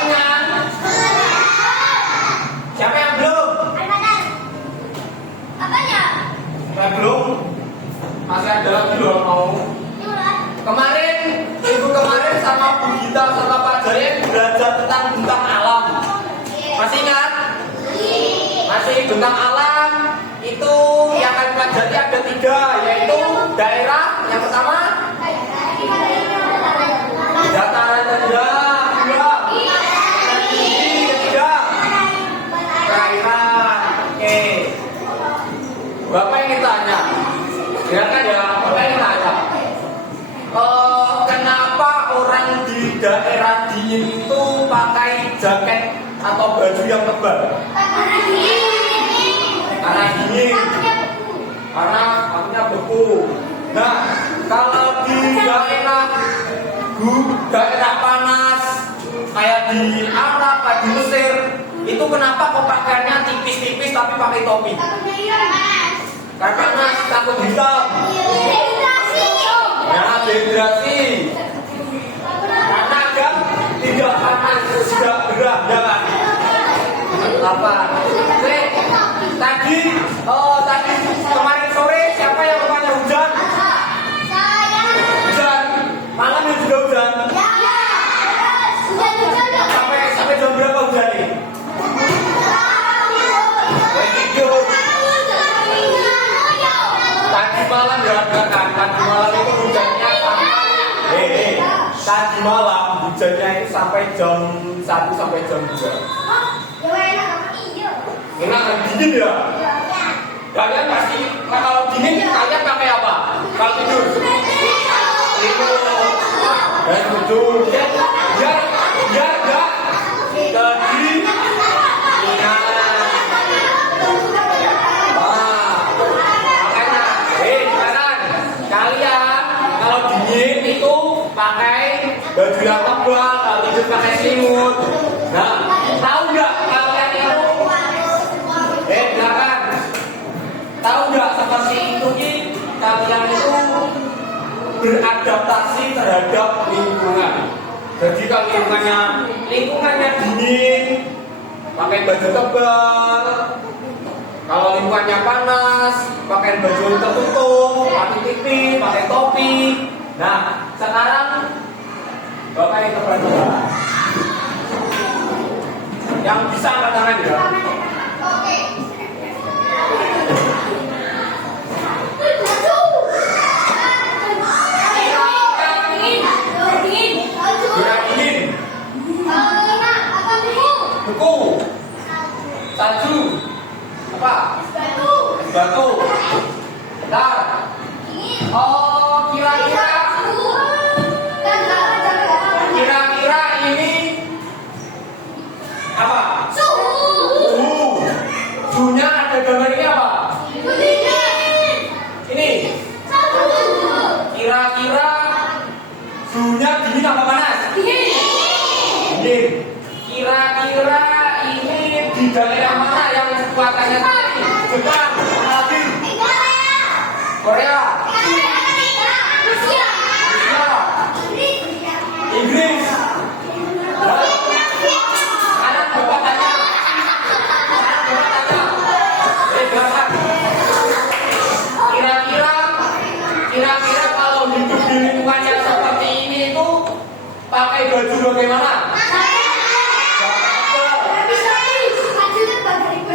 kenyang? Siapa yang belum? Belum? Masih ada lagi loh mau. Kemarin, minggu kemarin sama Bu Gita sama Pak Jaya belajar tentang bentang alam. Masih ingat? Masih bentang alam itu yang akan pelajari ada 3, yaitu daerah yang pertama dataran rendah, 2 tinggi, 3 perairan. Oke. Bapak ingin tanya, dengarkan ya, Bapak ingin tanya. Kenapa orang di daerah dingin itu pakai jaket atau baju yang tebal? Karena dingin. Karena takutnya beku. Nah, kalau di daerah panas kayak di Arab, kayak di Mesir, itu kenapa kok pakaiannya tipis-tipis tapi pakai topi? Karena panas, takut hitam. Ya, dehidrasi. Karena agak tidak panas, sudah gerah, ya kan? Apa? Tadi kemarin sore siapa yang rumahnya hujan? Hujan. Malam juga hujan. Sampai jam berapa hujan nih? Tadi malam berangkat, tadi malam itu hujannya tadi malam hujannya itu sampai jam 1 sampai jam 2. Enak kan dingin ya? Kalian pasti kalau dingin kalian pakai apa? Kalau tidur? Dan tidur. Ya. Jadi kalian kalau dingin itu pakai baju yang tebal, kalau tidur pakai selimut. Nah, tahu nggak kalian itu? Silakan. Tahu nggak seperti itu kalian itu beradaptasi terhadap lingkungan. Jadi kalau lingkungannya dingin, pakai baju tebal. Kalau lingkungannya panas, pakai baju tertutup, pakai tipi, pakai topi. Nah, sekarang Bapak yang terpercaya. Yang bisa angkat tangan ya. Buku, salju, apa? Batu. Bentar. Kira-kira ini apa? Suhu. Suhunya ada gambar ini apa? Ini. Kira-kira suhunya dingin apa panas? Dingin. Kira-kira ini di daerah mana yang kekuatannya tinggi? Jepang, Arabia, Korea, Rusia, Inggris. Sekarang Bapak tanya. Kira-kira kalau hidup di lingkungan yang seperti ini itu pakai baju bagaimana?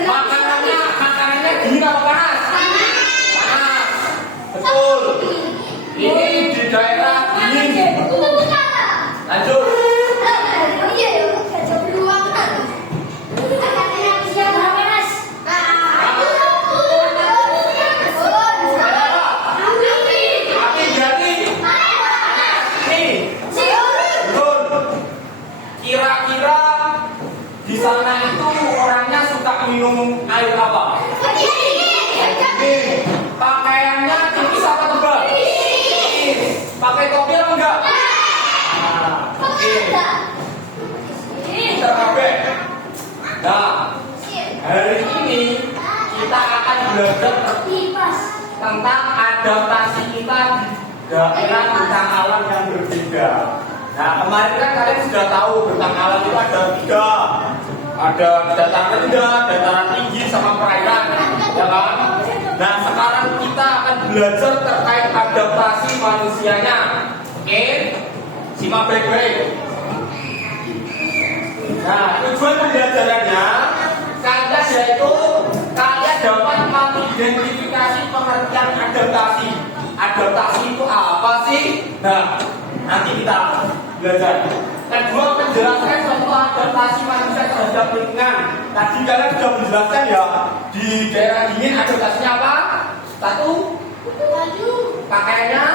Makanannya dingin apa panas? Panas. Betul. Ini di daerah dingin. Lanjut. Kira-kira di sana itu orangnya suka minum air apa? Pakaiannya tipis apa tebal? Pakai topi apa enggak? Oke. Kita kabeh. Nah, hari ini kita akan belajar tentang adaptasi kita di daerah bentang alam yang berbeda. Nah, kemarin kan kalian sudah tahu bentang alam itu ada tiga. Ada dataran rendah, dataran tinggi, sama perairan, ya kan? Nah, sekarang kita akan belajar terkait adaptasi manusianya. Oke? Simak baik-baik. Nah, tujuan pembelajarannya kalian yaitu kalian dapat mengidentifikasi pengertian adaptasi. Adaptasi itu apa sih? Nah, nanti kita belajar. Kedua, menjelaskan suatu adaptasi manusia terhadap lingkungan. Tadi kalian sudah menjelaskan ya, di daerah dingin adaptasinya apa? Satu, pakaiannya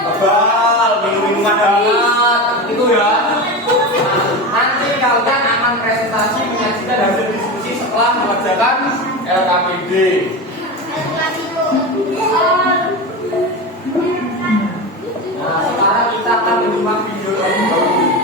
tebal, minum-minuman hangat, itu ya. Nanti kalian akan presentasi menyajikan hasil diskusi setelah mengerjakan LKPD. Nah, sekarang kita akan menyimak video terlebih dahulu.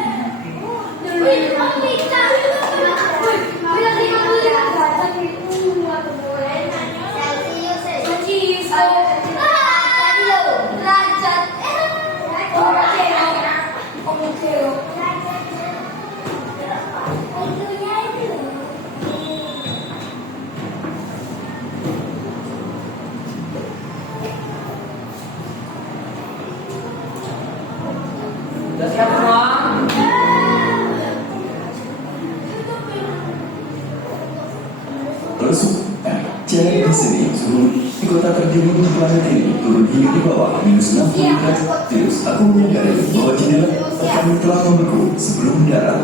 Sudah siap semua? Jadi di sini suhu di kota terdingin di planet ini turun hingga di bawah -60 derajat Celcius. Aku menyadari bahwa jendela kami telah membeku sebelum mendarat.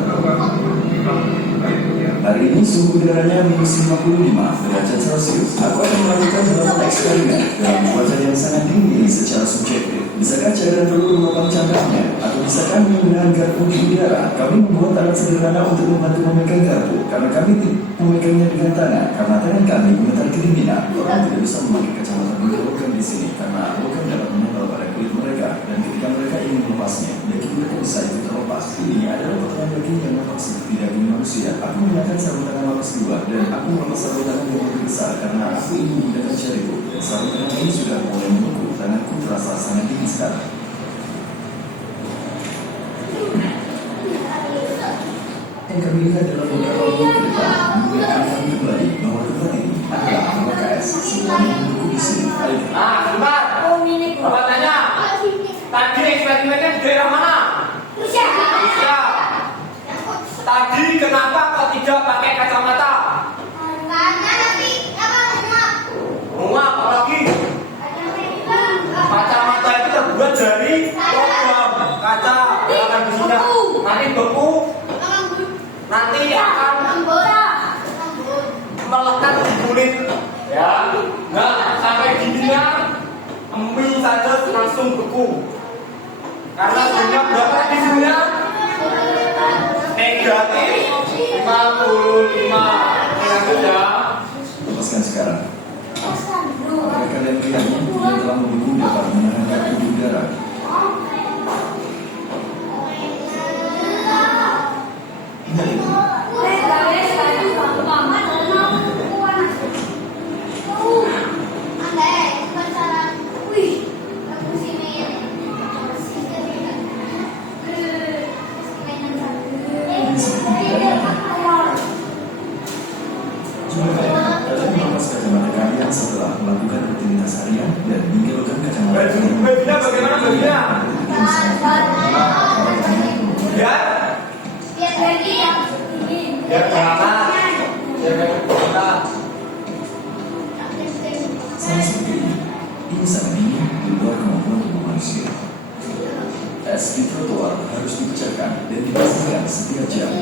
Hari ini suhu udaranya -55 derajat Celcius. Aku akan melakukan beberapa eksperimen dalam cuaca yang sangat dingin ini secara subjektif. Bisakah cairan telur meluapkan cangkangnya? Atau bisakah menggunakan garpu di udara? Kami membuat alat sederhana untuk membantu memegang garpu, karena kami memegangnya dengan tangan. Karena tangan kami gemetar kedinginan. Orang tidak bisa memakai kacamata berlogam di sini, karena logam dapat menempel pada kulit mereka. Dan ketika mereka ingin melepasnya, daging mereka bisa ikut terlepas. Ini adalah potongan daging yang nampak seperti daging manusia. Aku menggunakan sarung tangan lapis 2, dan aku melepas sarung tangan yang lebih besar karena aku ingin menggunakan jariku. Dan sarung tangan ini sudah mulai membeku. Tanganku terasa sangat dingin sekarang. Yang kami lihat dalam beberapa bulan ke depan, kemudian kami kembali bahwa tempat ini adalah LKS. Semuanya mendukung di sini. Nah, sebentar. Bapak tanya. Tadi eksperimennya di daerah mana? Rusia. Tadi kenapa kau tidak pakai kacamata? Karena nanti Rumah apa lagi? Kacamata itu terbuat dari logam kaca yang akan besinya. Nanti beku, nanti akan melekat di kulit. Ya, nggak sampai dinginnya, emil saja langsung beku. Karena suhunya berapa di suhunya? Negatif 55. Ini ya. Lepaskan sekarang. Apakah kalian melihatnya? Dia telah membeku dapat menahan garpu di udara. Ingat itu. Kalian melepas kacamata kalian setelah melakukan rutinitas harian dan meninggalkan kacamata kalian. Bajunya bagaimana bajunya? Ya? Biar panas. Sama seperti ini sangat dingin di luar kemampuan tubuh manusia. Es di trotoar harus dipecahkan dan dibersihkan setiap jam.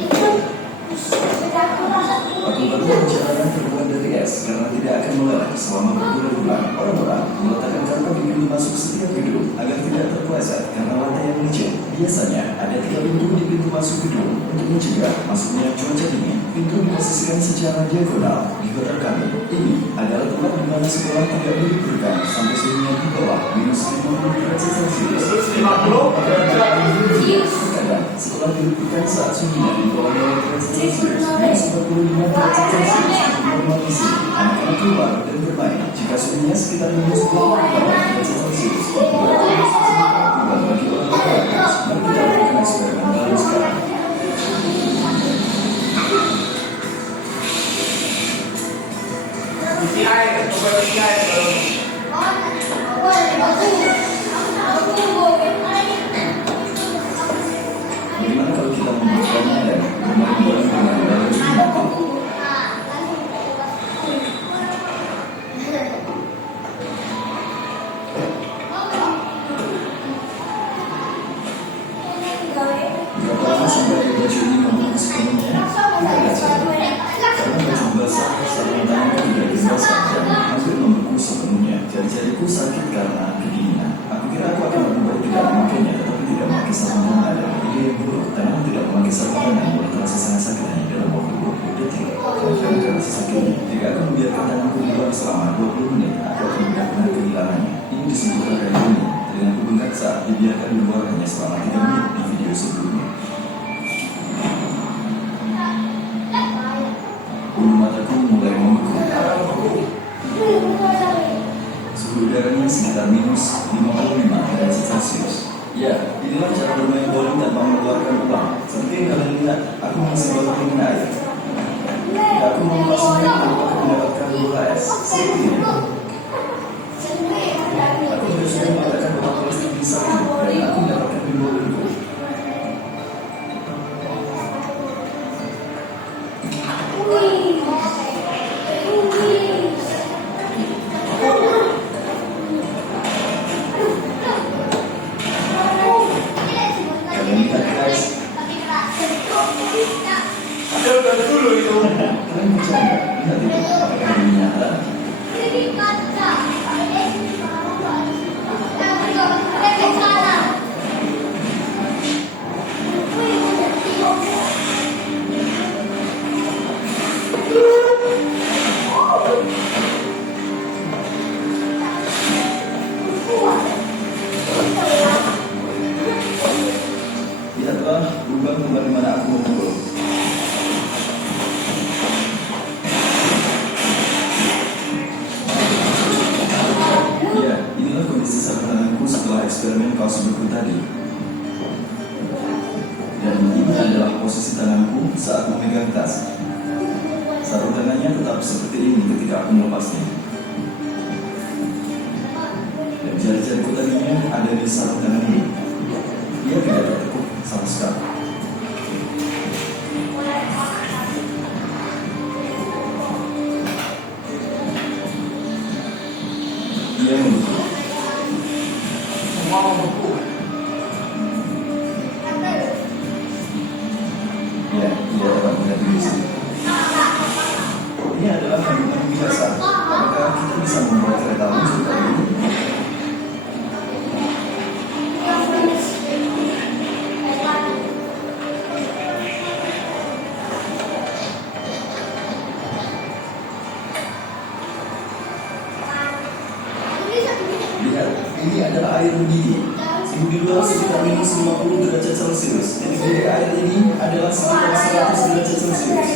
Batu pencahayaan terbuat dari es karena tidak akan meleleh selama berbulan-bulan. Orang-orang meletakkan karpet di pintu masuk setiap gedung agar tidak terpeleset karena lantai yang licin. Biasanya ada 3 pintu di pintu masuk gedung untuk mencegah masuknya cuaca dingin. Pintu diposisikan secara diagonal di kota kami. Ini adalah tempat di mana sekolah tidak diliburkan sampai suhunya di bawah -50 derajat Celcius. Terkadang sekolah diliburkan saat suhunya di bawah 0 derajat Celcius. 45 derajat Celcius normal di sini. Anak-anak keluar dan bermain jika suhunya sekitar -28 derajat Celcius. Bagi orang tua, mari kita lakukan eksperimen. pakai baju ini ngomong sepenuhnya? Tidak aja. Karena baju basah, sarung tanganku tidak dibasah dan hampir membeku sepenuhnya. Jari-jariku sakit karena kedinginan. Aku kira aku akan lebih baik tidak memakainya, tetapi tidak memakai sarung tangan adalah ide yang buruk. Karena tidak memakai sarung tangan mulai terasa sangat sakit hanya dalam waktu 20 detik. Karena rasa sakitnya, jika aku membiarkan tanganku hilang selama 20 menit, aku akan benar-benar kehilangannya. Ini disebut ini. Telingaku bengkak saat dibiarkan berbual hanya selama 3 menit di video sebelumnya. Bulu mataku mulai membeku. Suhu udaranya sekitar minus 55 derajat Celcius. Ya, inilah cara bermain bowling tanpa mengeluarkan uang. Seperti yang kalian lihat, aku masih baru ingin air. Jika aku melepasnya, aku akan mendapatkan bola es. Seperti ini. Aku sudah mengatakan bahwa plastik bisa hidup dan aku mendapatkan bimbol itu. Kalian lihat guys, Ada udah dulu itu. kalian percaya nggak? Lihat itu, apakah ini nyata? Lihatlah lubang di mana aku memukul. Ya, inilah kondisi sarung tanganku setelah eksperimen kaos buku tadi. Dan ini adalah posisi tanganku saat memegang tas. Sarung tangannya tetap seperti ini ketika aku melepasnya. Dan jari-jariku tadinya ada di sarung tangan ini. Dia tidak tertekuk sama sekali. Dia membeku. Semua membeku. Ya, dia dapat melihat di sini. Ini adalah kandungan biasa. Apakah kita bisa membuat kereta luncur kali ini? Lihat, ini adalah air mendidih. Suhu di luar sekitar minus 50 derajat Celcius. Jadi dari air ini adalah sekitar 100 derajat Celcius.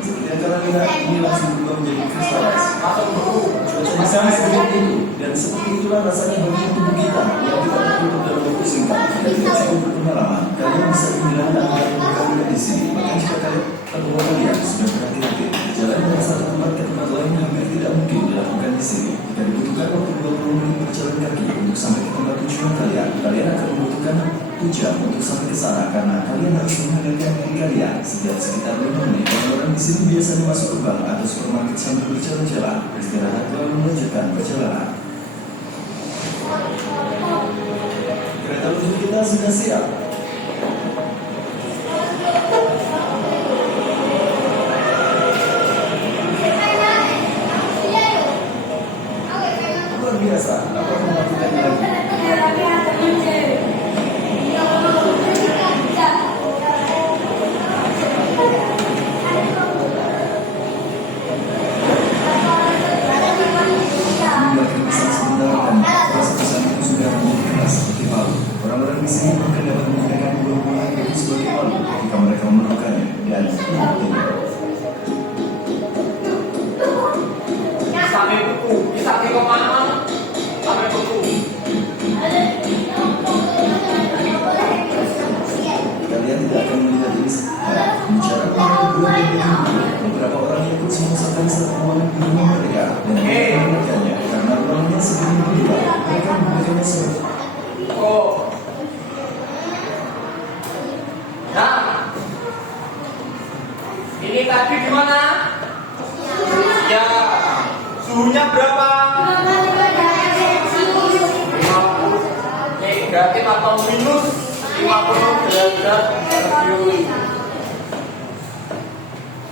Seperti yang kalian lihat, ini langsung berubah menjadi kristal es. Masuk beku. Cuaca di sana seperti itu, dan seperti itulah rasanya bagi tubuh kita yang kita tertutup dalam waktu singkat dan tidak cukup berpengalaman. Kalian bisa menghilangkan kalian di sini. Bahkan jika kalian sudah berhati-hati, jalan dari satu tempat ke tempat lain hampir tidak mungkin dilakukan di sini. Jika dibutuhkan waktu 20 menit berjalan kaki untuk sampai ke tempat tujuan kalian, kalian akan membutuhkan 2 jam untuk sampai ke sana karena kalian harus menghadirkan diri kalian setiap sekitar 5 menit. Orang di sini biasanya masuk ke bank atau supermarket sambil berjalan-jalan, beristirahat lalu melanjutkan perjalanan. Kereta luncur kita sudah siap. Luar biasa, apa akan melakukannya lagi? Membuatkan pesan sebentar dan rasa pesan itu sudah menjadi keras seperti palu. Orang-orang di sini mungkin dapat negatif atau minus 50 derajat Celcius.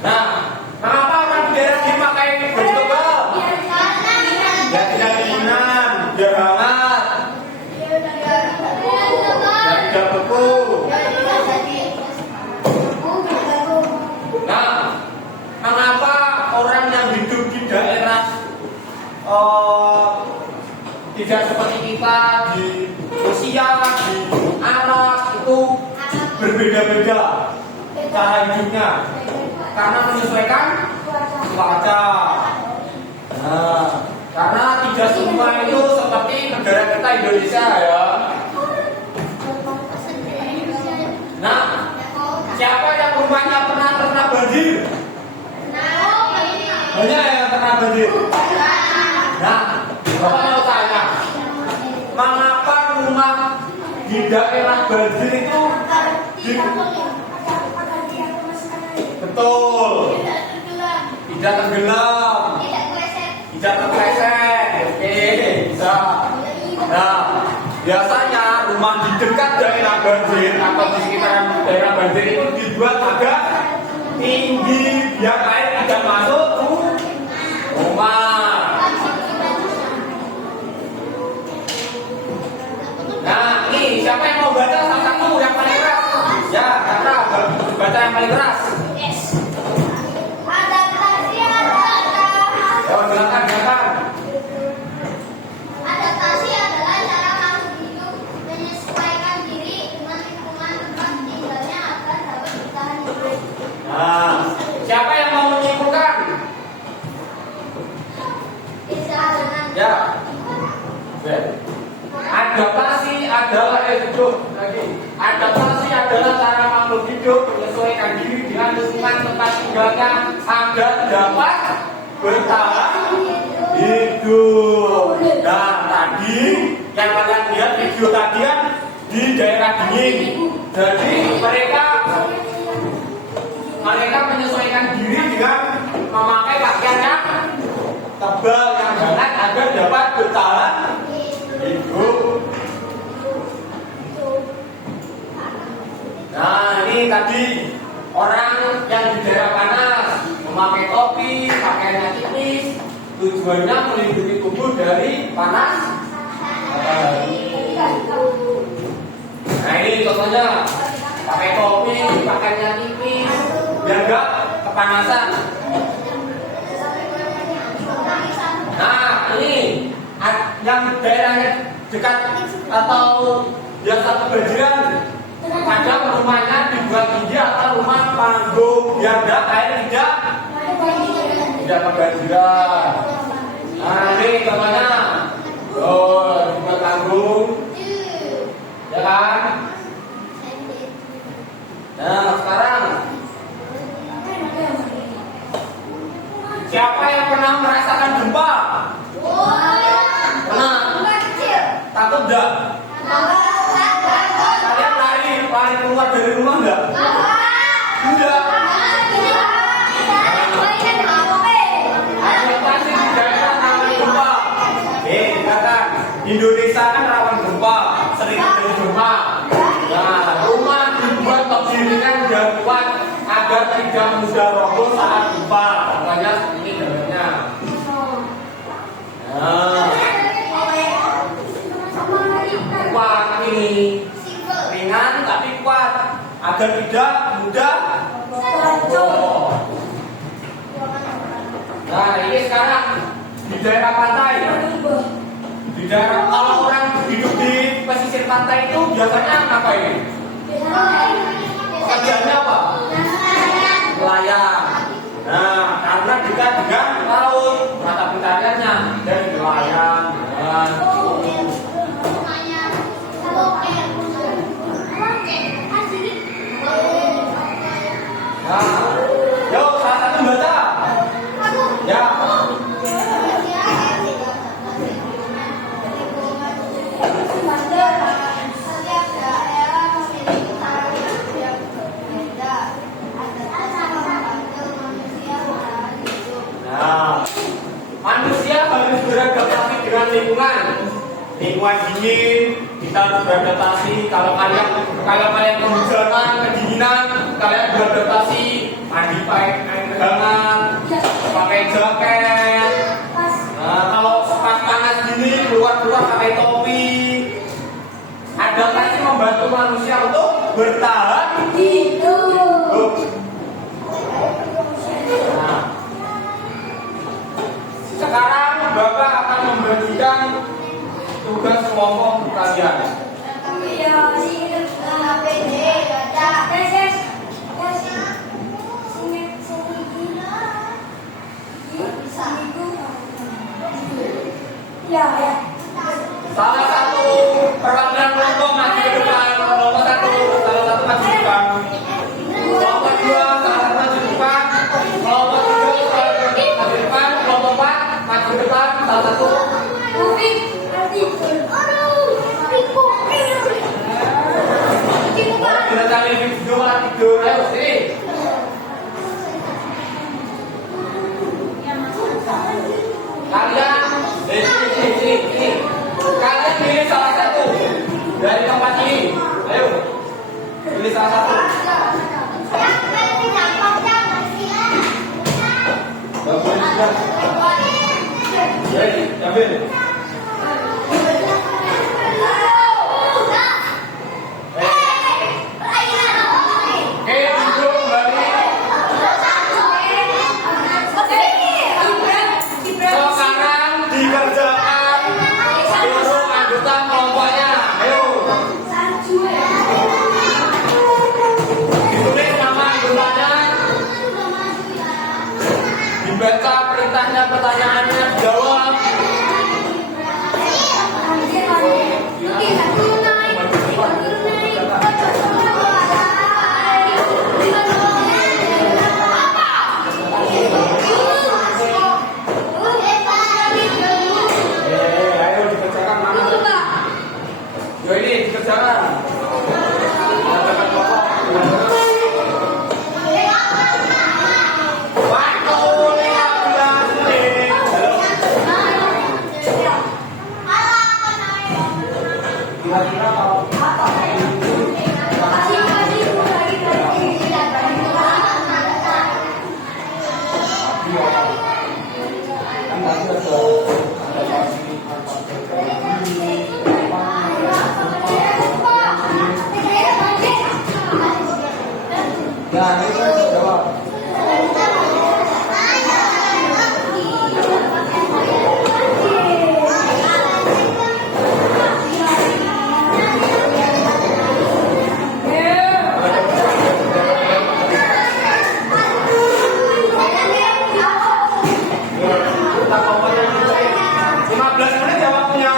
Nah, kenapa orang di daerah ini pakai baju tebal? Ya tidak dinginan, biar hangat, ya tidak beku. Nah, kenapa orang yang hidup di daerah tidak seperti kita di Rusia, di Arab itu berbeda-beda cara hidupnya karena menyesuaikan cuaca. Nah, karena tidak semua itu seperti negara kita Indonesia ya. Nah, siapa yang rumahnya pernah terkena banjir? Banyak yang terkena banjir. Nah, Bapak mau tanya, mengapa rumah di daerah banjir itu betul tidak tenggelam, tidak terpleset? Oke, bisa. Nah, biasanya rumah di dekat daerah banjir atau di sekitaran daerah banjir itu dibuat agak tinggi biar air tidak masuk ke rumah. Nah, ini siapa yang mau baca salah satu yang paling keras? Ya, Katra, baca yang paling keras. Adaptasi adalah Silakan. adaptasi adalah cara makhluk hidup menyesuaikan diri dengan lingkungan tempat tinggalnya agar dapat bertahan hidup. Nah, siapa yang mau menyimpulkan? Bisa dengan Ya. Adaptasi adalah Adaptasi adalah cara makhluk hidup menyesuaikan diri dengan lingkungan tempat tinggalnya agar dapat bertahan hidup. Nah, tadi yang kalian lihat video tadi kan di daerah dingin. Jadi mereka menyesuaikan diri dengan memakai pakaian yang tebal yang hangat agar dapat bertahan hidup. Nah, ini tadi orang yang di daerah panas memakai topi, pakaiannya tipis, tujuannya melindungi tubuh dari panas. Nah, ini contohnya pakai topi, pakaiannya tipis, biar enggak kepanasan. Nah, ini yang daerahnya dekat atau biasa kebanjiran, kadang rumahnya dibuat tinggi atau rumah panggung biar air tidak kebanjiran. Nah, ini contohnya, dibuat panggung, ya kan? Nah, sekarang siapa yang pernah merasakan gempa? Pernah? Takut enggak? Kalian lari keluar dari rumah enggak? Enggak. Pasti di daerah rawan gempa. Katakan Indonesia kan rawan gempa, sering terjadi gempa. Nah, rumah dibuat berdindingan dan kuat agar tidak mudah roboh saat gempa. Contohnya ini gambarnya. Nah, kuat ini, ringan tapi kuat agar tidak mudah roboh. Nah, ini sekarang di daerah pantai. Di daerah, kalau orang hidup di pesisir pantai itu biasanya ngapain? Kerjanya apa? Nelayan. Nah, karena dekat dengan laut, mata pencariannya dari nelayan. Nah, yuk salah satu baca. Ya. Nah, manusia harus beradaptasi dengan lingkungan dingin, kita harus beradaptasi. Kalau kalian kehujanan, kedinginan, kalian beradaptasi mandi pakai air tegangan, pakai jaket. Nah, kalau pas panas gini keluar pakai topi. Adaptasi membantu manusia untuk bertahan hidup. Nah, sekarang Bapak akan membagikan tugas kelompok untuk kalian. Salah satu perwakilan kelompok maju ke depan. Kelompok satu, salah satu maju ke depan. Kelompok dua, salah satu maju ke depan. Kelompok tiga, salah satu maju ke depan. Kelompok empat, maju ke depan. Salah satu. Kita cari video tidur. Ayo sini. Kalian, sini. Kalian pilih salah satu dari tempat ini. Ayo, pilih salah satu. Jadi, ambil. Oke, duduk kembali. Sekarang dikerjakan seluruh anggota kelompoknya. Ayo. Ditulis nama anggotanya. Dibaca perintahnya, pertanyaannya, dijawab. Ayo dikerjakan mana? Yo ini dikerjakan. Waktu 15 menit. Kira-kira kalau nah, itu jawab. Kita kelompoknya 15 menit ya waktunya.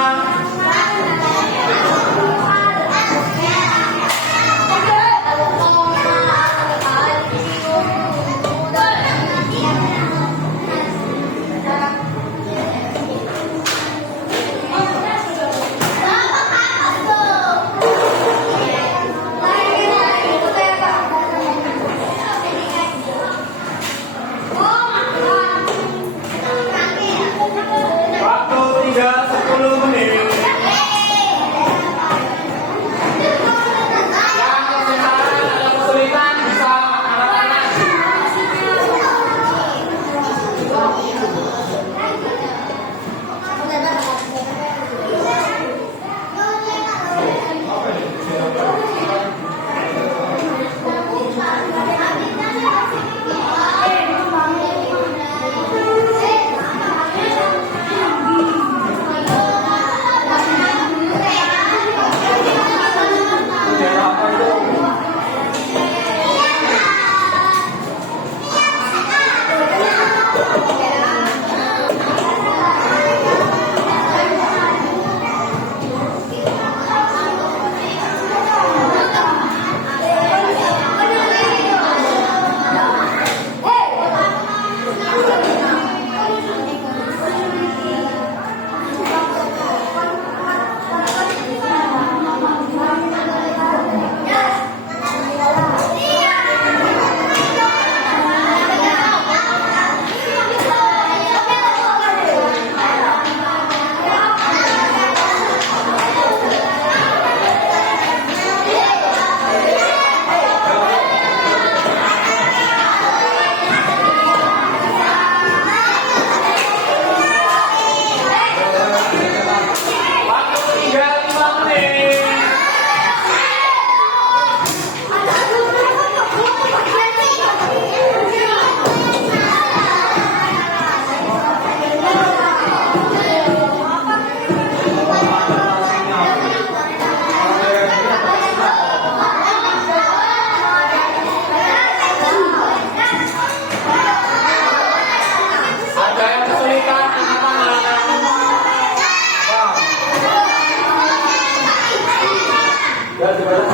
Dan gimana?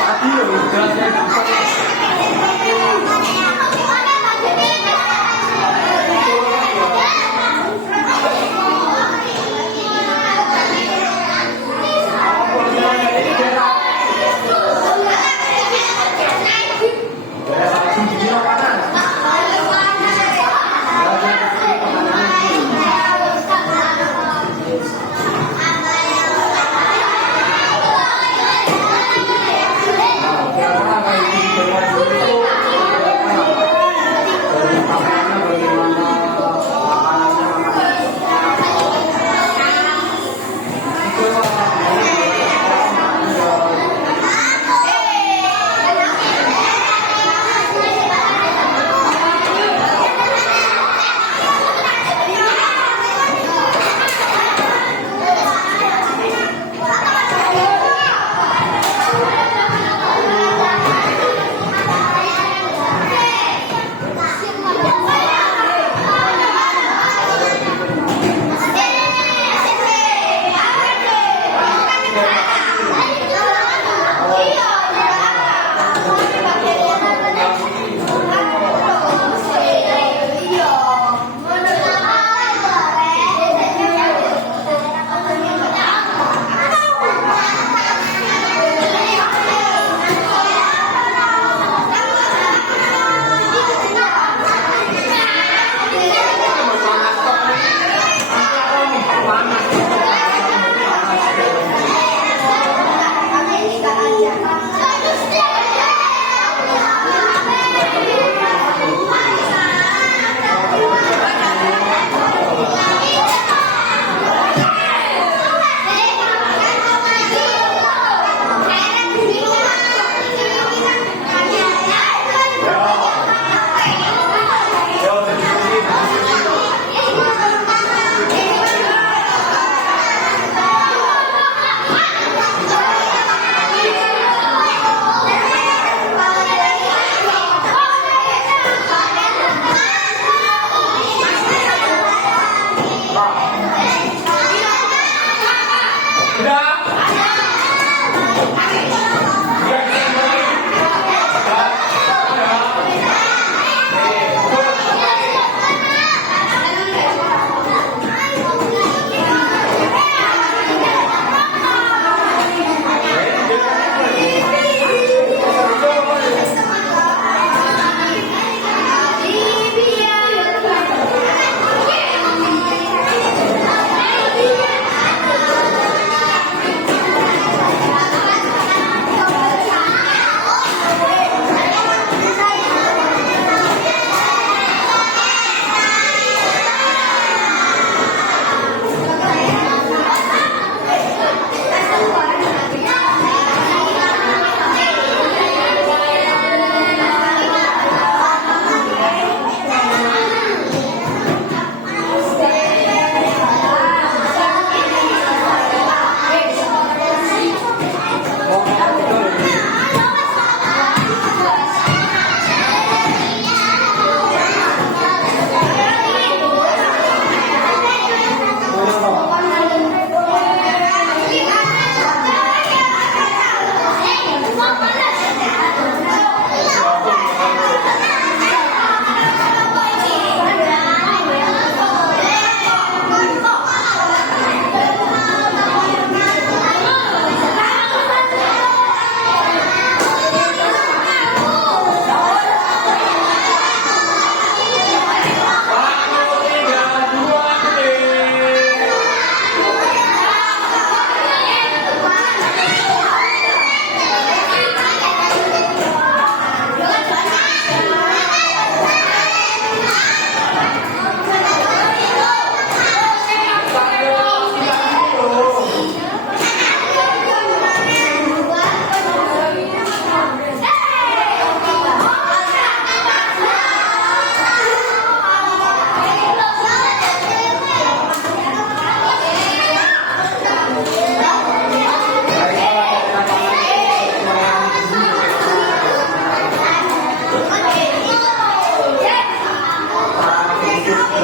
Tadi loh, jelasnya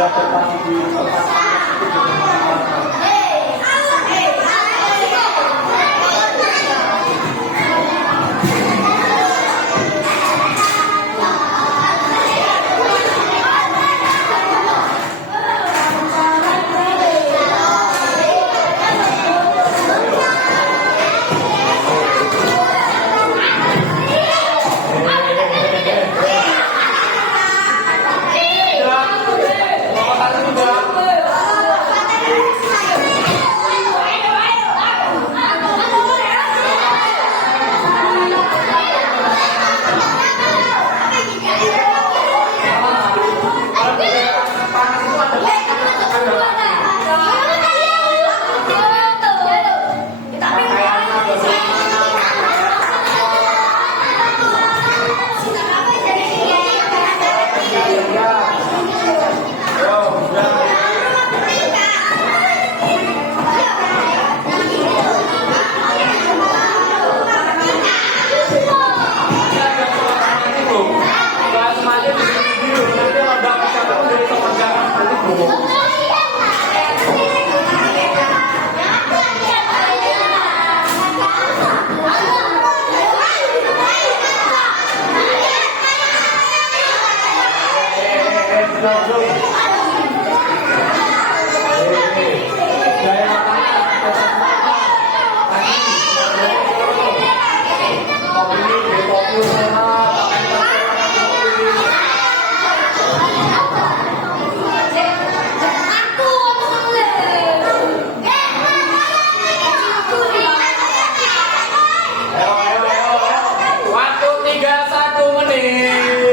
depan di tempat itu dengan waktu tinggal 1 menit.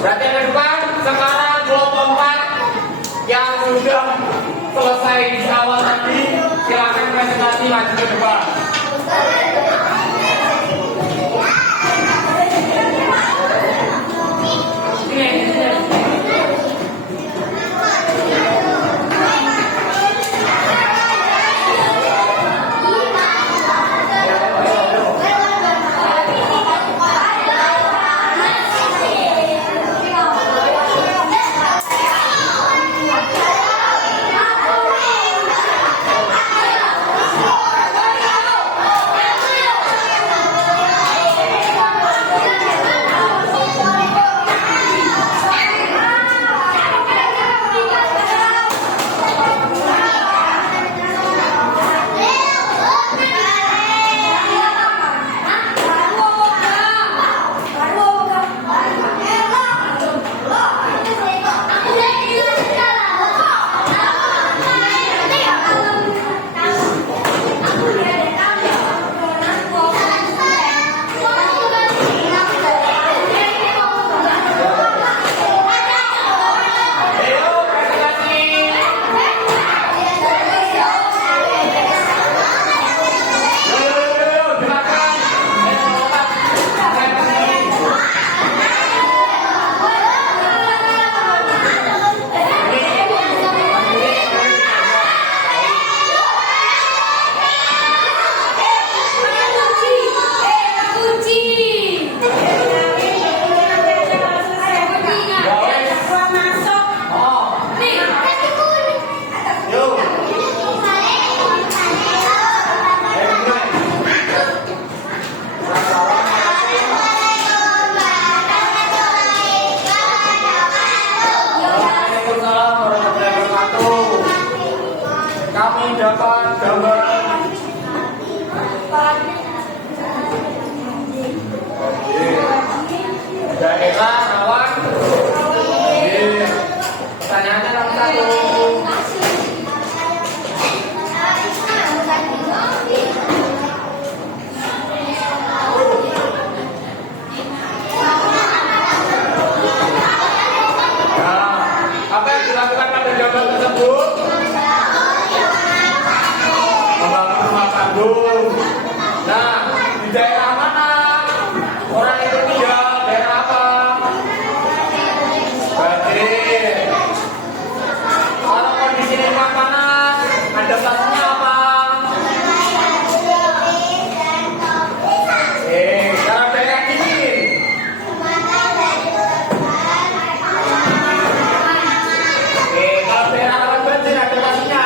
Berarti yang ke depan maju ke depan. Kami dapat gambar daerah rawan. Pertanyaannya nomor 1. Apa yang dilakukan pada gambar tersebut? Membangun rumah panggung. Nah, di daerah mana orang itu tinggal? Daerah apa? Banjir. Kalau kondisi lingkungan panas, adaptasinya apa? Kalau daerah dingin. Kalau daerah rawan banjir, adaptasinya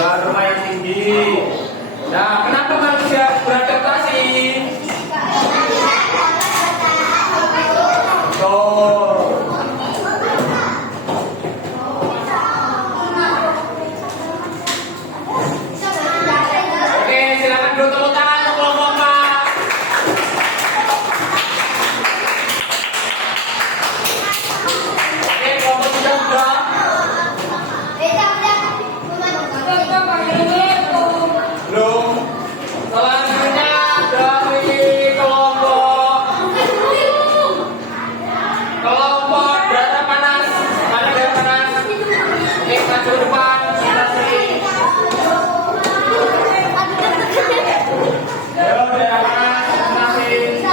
rumah yang tinggi. Nah, kenapa manusia beradaptasi? Oke, silakan dulu tepuk tangan untuk kelompok A. Oke, kelompok 3 sudah. Belum. Selanjutnya dari kelompok darah panas. Mana darah panas? Oke, maju ke depan. Ayo, darah panas. Masih.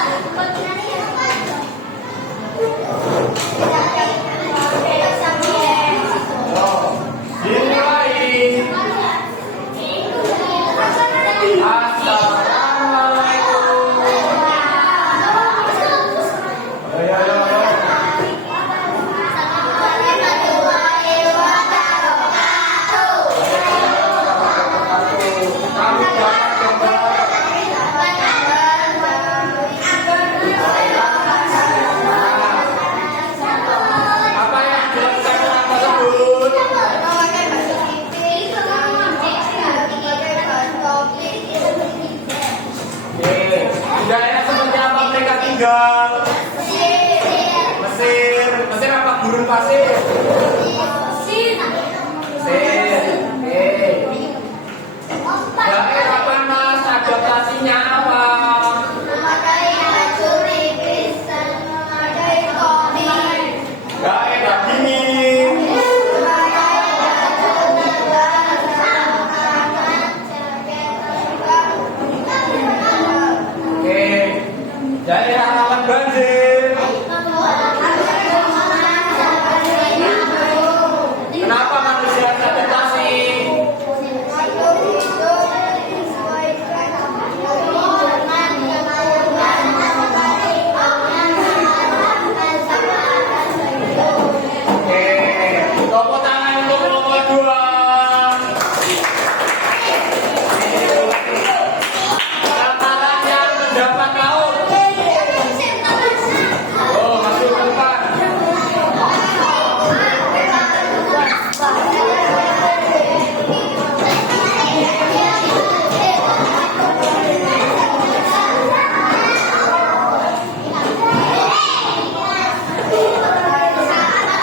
Dimulai. Assalamualaikum. Ayo. Kami dapat gambar. Apa yang dilakukan orang tersebut? Di daerah seperti apa mereka tinggal? Mesir. Mesir apa gurun pasir? Mesir. Daerah panas, adaptasinya apa? Daerah dingin. Daerah rawan banjir. Kenapa manusia beradaptasi? Oke, tepuk tangan untuk kelompok 2. Katakan yang mendapat laut. Oh, masuk ke depan.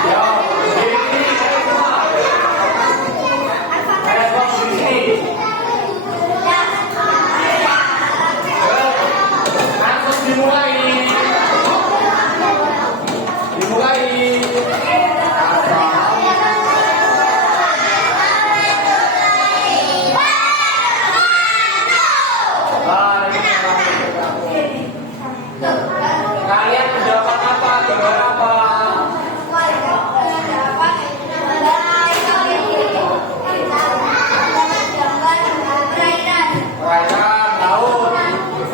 Ya, berdiri semua. Ada box di sini. Langsung dimulai. Dimulai. Kalian mendapat apa? Gambar apa? Perairan, laut.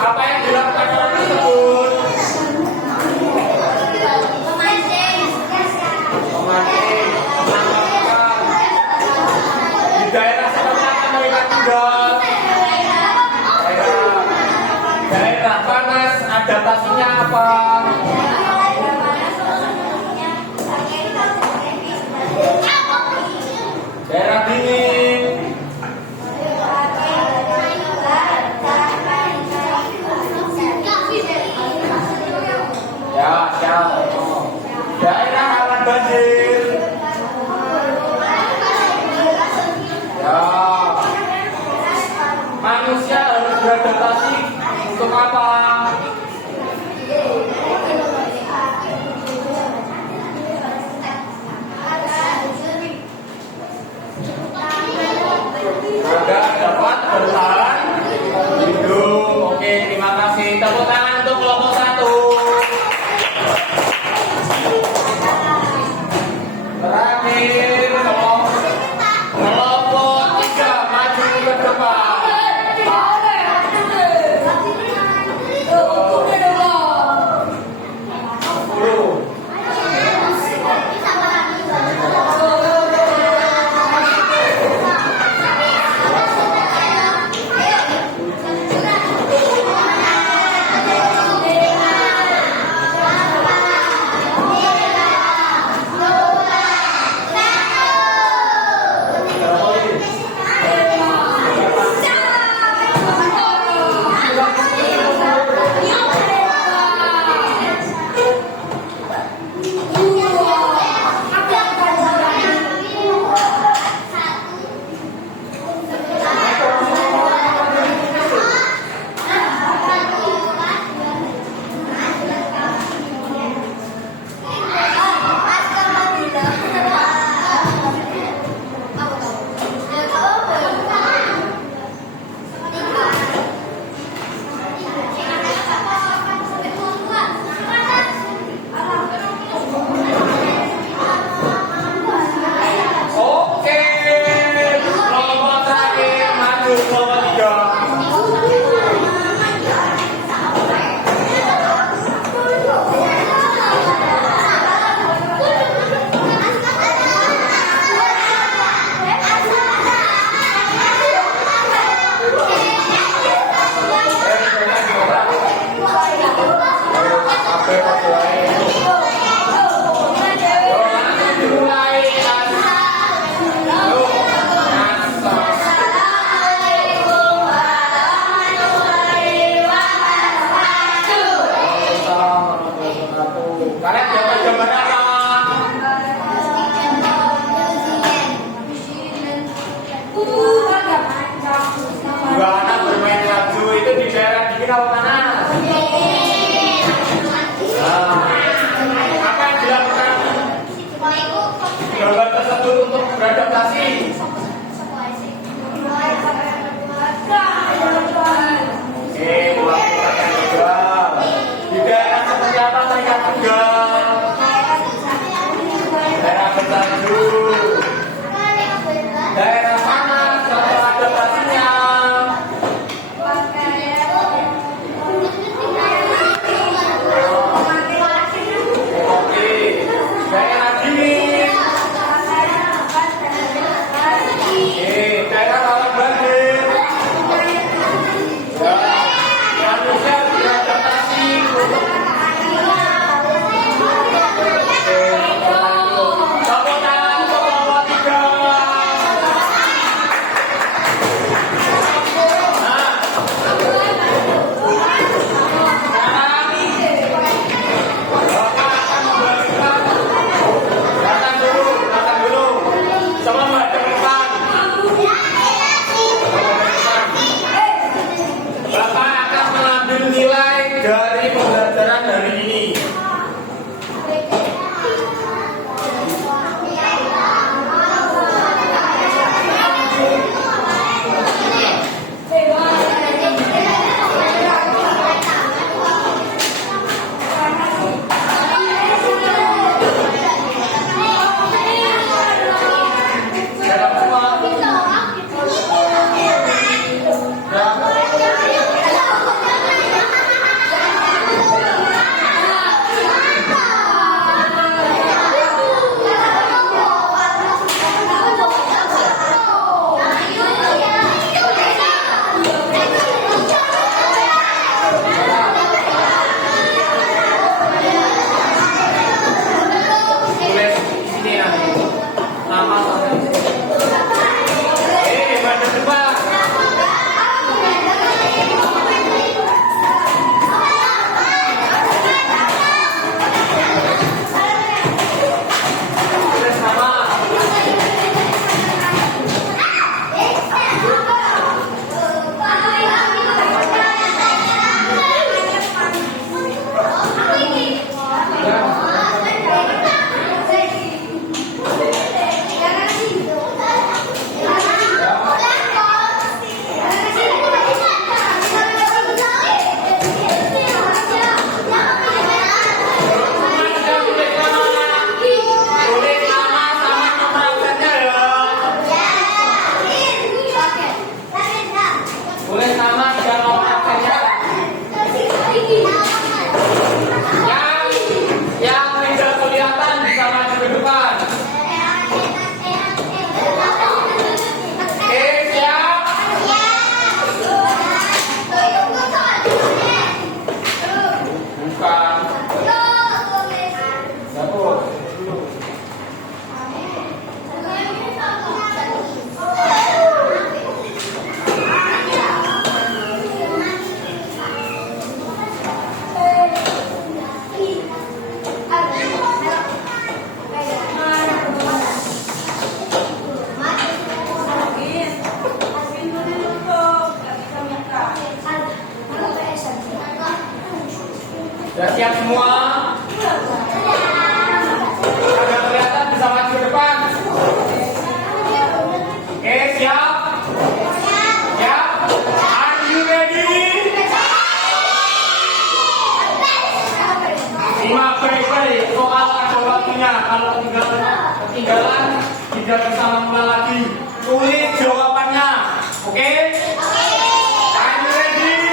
Apa yang dilakukan orang tersebut? Memancing, menangkap. Di daerah seperti apa mereka tinggal? Daerah panas, adaptasinya apa? Daerah dingin. Ya, siap. Daerah rawan banjir. Ya. Manusia harus beradaptasi untuk apa? Agar dapat bertahan hidup. Oke, terima kasih. Tepuk tangan untuk kelompok 1. Terakhir, kelompok 3 maju ke depan. beradaptasi. Oke, melakukan yang gagal. Di Sudah siap semua? Sudah kelihatan bisa maju ke depan? Oke, siap? Siap? Are you ready? Simak baik-baik, soal ada waktunya. Kalau ketinggalan, tidak bisa mengulang lagi. Tulis jawabannya, oke? Are you ready?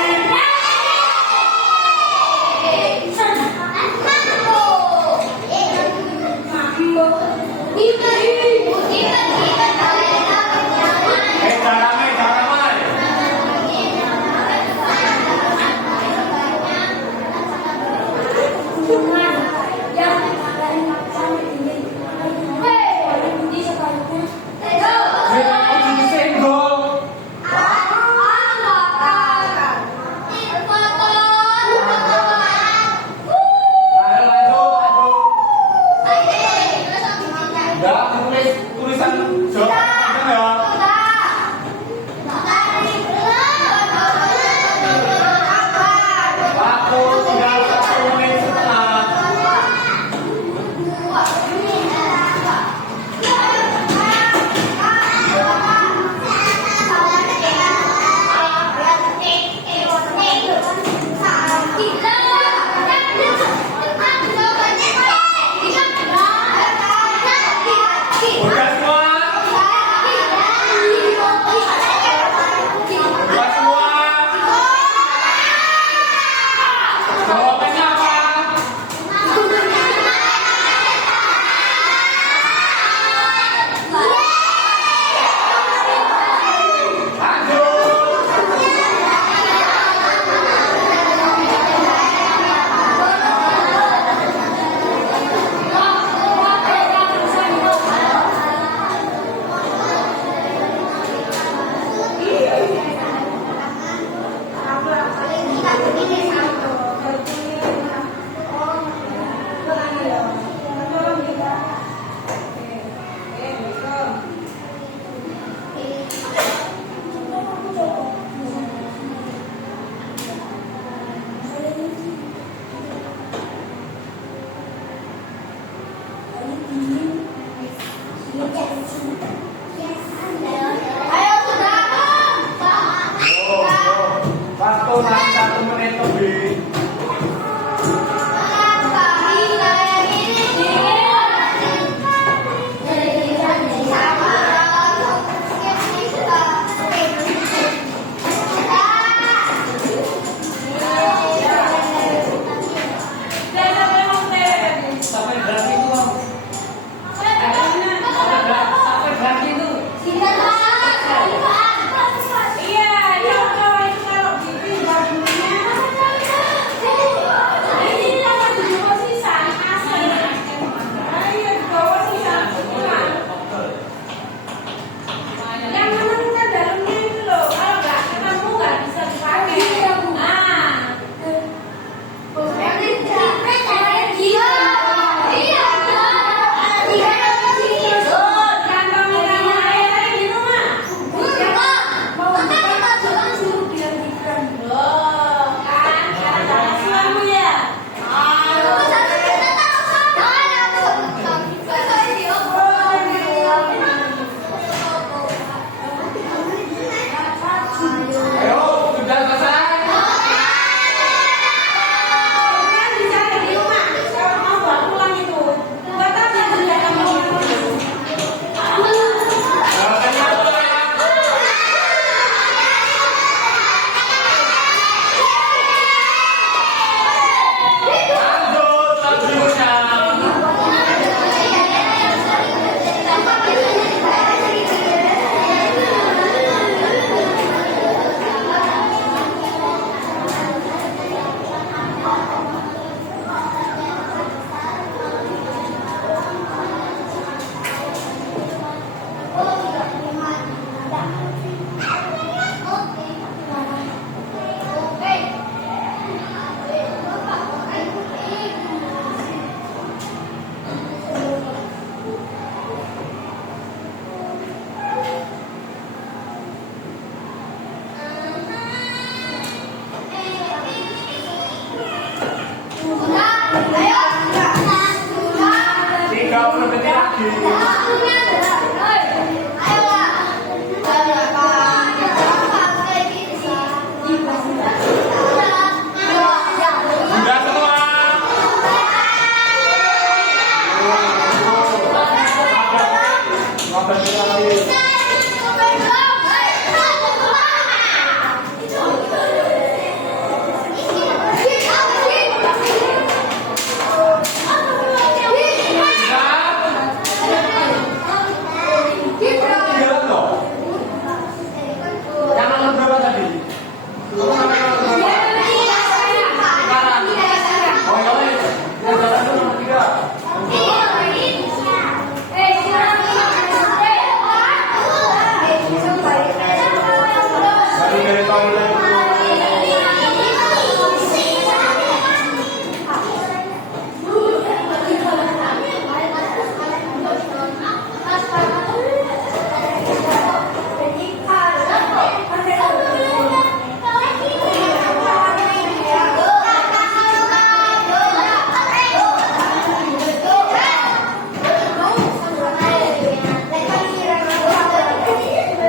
Damai. Tulisan jawaban ya. Waktu tinggal 1 menit setengah. Udah semua? Udah semua? Jawabannya apa? Lanjut. Waktu nanti 1 menit lebih. Sampai berapa itu? Sampai berapa itu? Iya, ya kalau itu kalau gitu lagi. Sudah semua. Ngobrol lagi. Jalan dong. Yang nomor berapa tadi? Nomor berapa? Sekarang. Oh ya wes. Yang jalan itu nomor 3. Baru dari tahun lalu.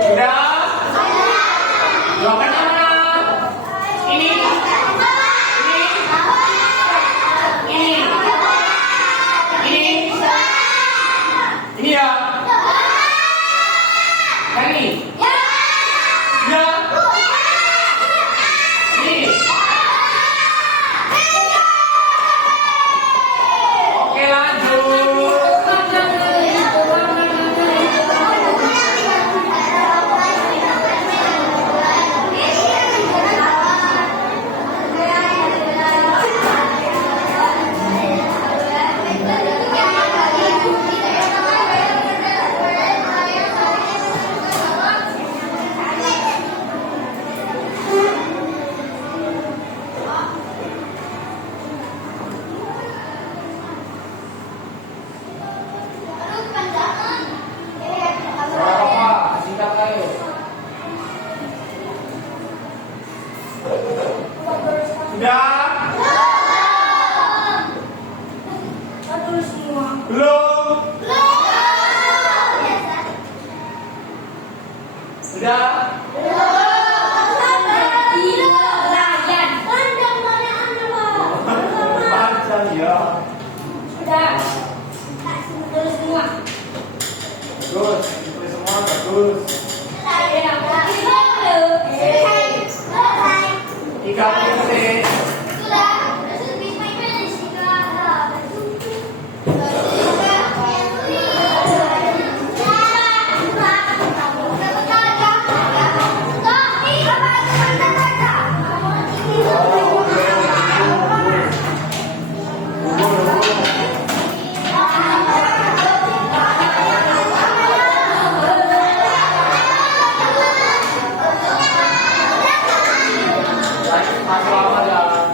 Sudah. Blokan mana? Ini. Ini ya. Yang ini. Ya. Ini. Oke lanjut. Apa? Singkat ayo. Sudah? Belum? Sudah? Panjang ya. Bagus, ditulis semua bagus. 3 menit. Masih lama ya.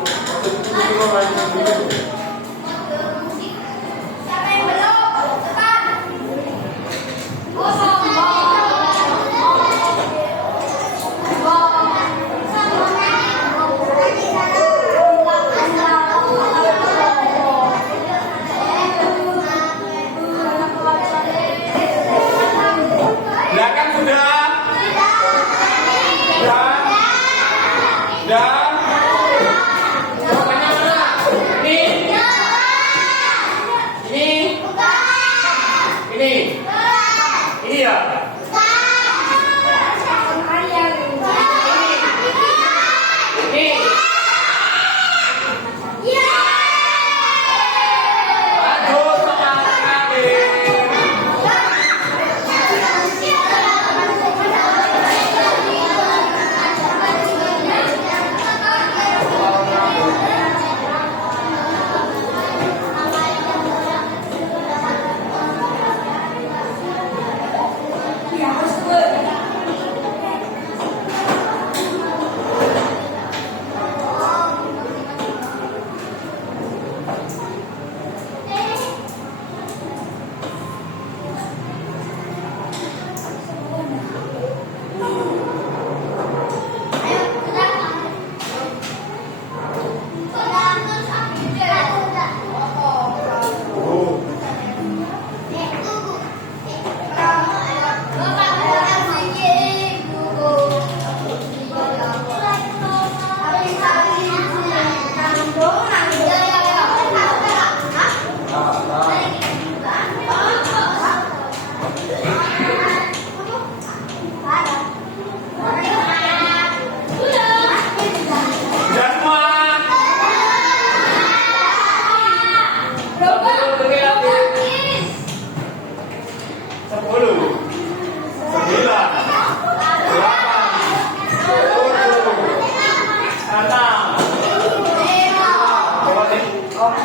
4,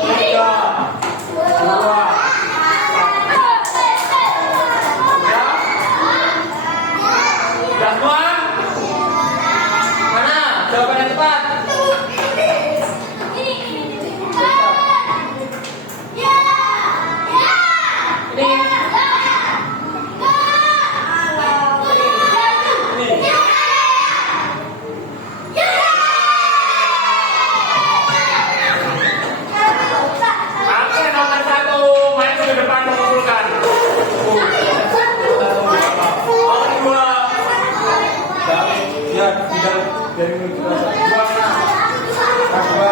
3, 2, udah semua? Mana jawaban yang tepat? Oke, nomor 1, maju ke depan mengumpulkan. Nomor 2, ya, dari menuju ke dua. 1,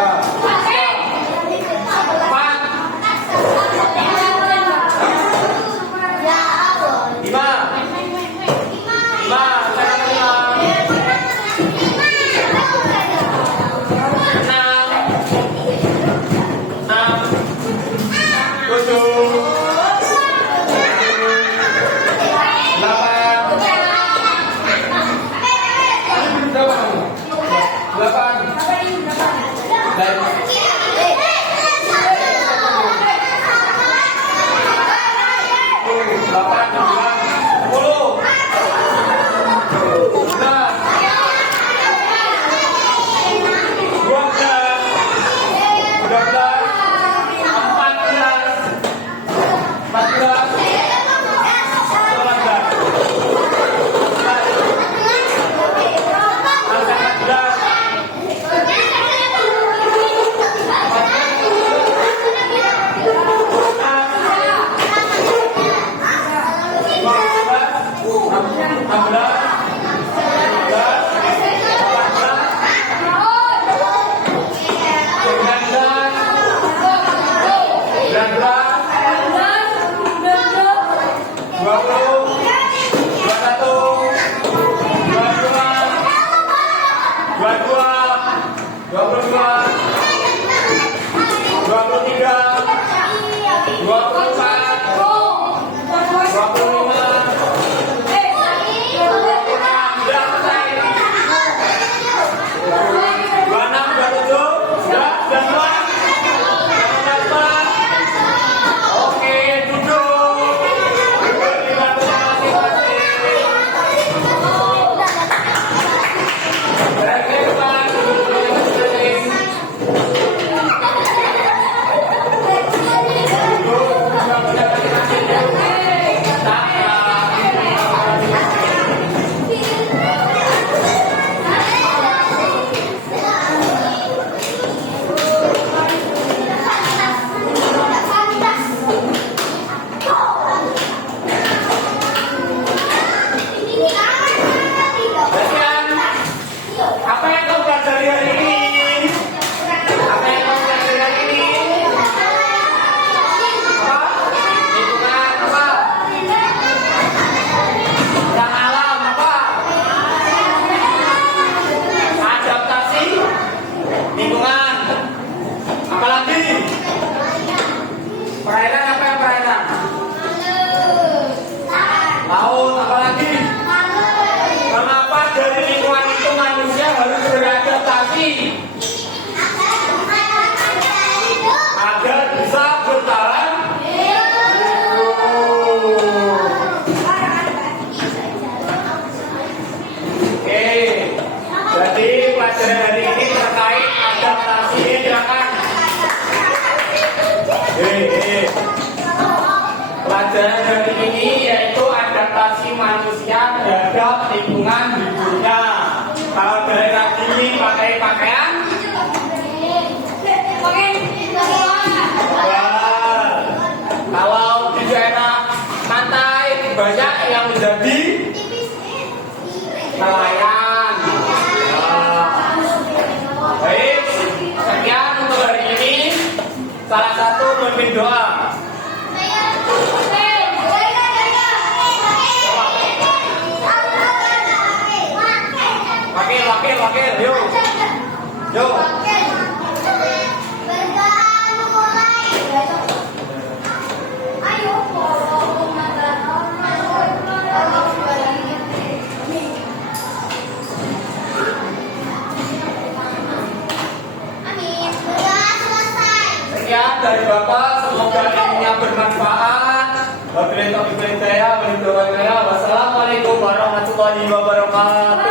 Wabillahi taufiq wal hidayah. Wassalamualaikum warahmatullahi wabarakatuh.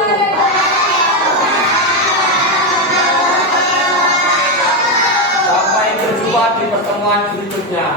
Sampai berjumpa di pertemuan berikutnya.